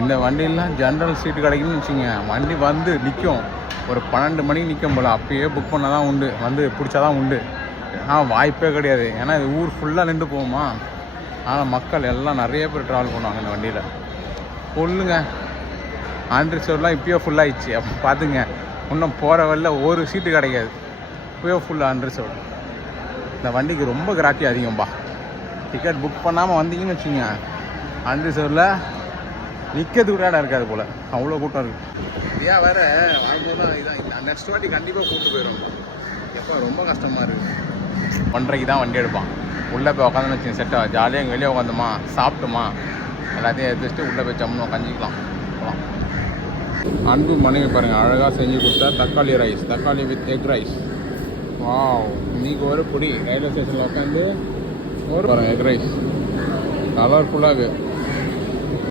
இந்த வண்டியெல்லாம் ஜென்ரல் சீட்டு கிடைக்குன்னு வச்சுங்க. வண்டி வந்து நிற்கும் ஒரு 12 மணிக்கு நிற்கும் போல். அப்பயே புக் பண்ணால் தான் உண்டு, வந்து பிடிச்சாதான் உண்டு. வாய்ப்பே கிடையாது. ஏன்னா இது ஊர் ஃபுல்லாக நின்று போகுமா. ஆனால் மக்கள் எல்லாம் நிறைய பேர் ட்ராவல் பண்ணுவாங்க இந்த வண்டியில். ஃபுல்லுங்க. ஆண்ட்ரிசோர்லாம் இப்போயோ ஃபுல்லாகிடுச்சு. அப்போ பார்த்துங்க, இன்னும் போகிற வழில ஒரு சீட்டு கிடைக்காது. இப்போயோ ஃபுல்லாக ஆண்ட்ரிசோர். இந்த வண்டிக்கு ரொம்ப கிராக்கி அதிகம்பா. டிக்கெட் புக் பண்ணாமல் வந்தீங்கன்னு வச்சுங்க, ஆண்ட்ரிசோரில் நிற்கிறதுக்கு கூட இடம் இருக்காது போல், அவ்வளோ கூட்டம் இருக்குது. ஏன் வேறு வாழ்ந்தோம்னா இதான் நெக்ஸ்ட் வாட்டி கண்டிப்பாக கூப்பிட்டு போயிடும். எப்போ ரொம்ப கஷ்டமாக இருக்குது. 1:30க்கு தான் வண்டி எடுப்பான். உள்ளே போய் உட்காந்துன்னு வச்சுங்க, செட்டாக ஜாலியாக எங்கள் வெளியே உட்காந்தோமா, சாப்பிட்டோமா, எல்லாத்தையும் எடுத்து வச்சுட்டு உள்ளே போய் ஜம்முன்னு உட்காந்துக்கலாம். போகலாம். அன்பு மனைவி பாருங்கள், அழகாக செஞ்சு கொடுத்தா தக்காளி ரைஸ், தக்காளி வித் எக் ரைஸ். வாவ், இன்றைக்கி ஒரு பொடி ரயில்வே ஸ்டேஷனில் உட்காந்து ஒரு பாருங்கள் எக் ரைஸ் கலர்ஃபுல்லாக இருக்குது.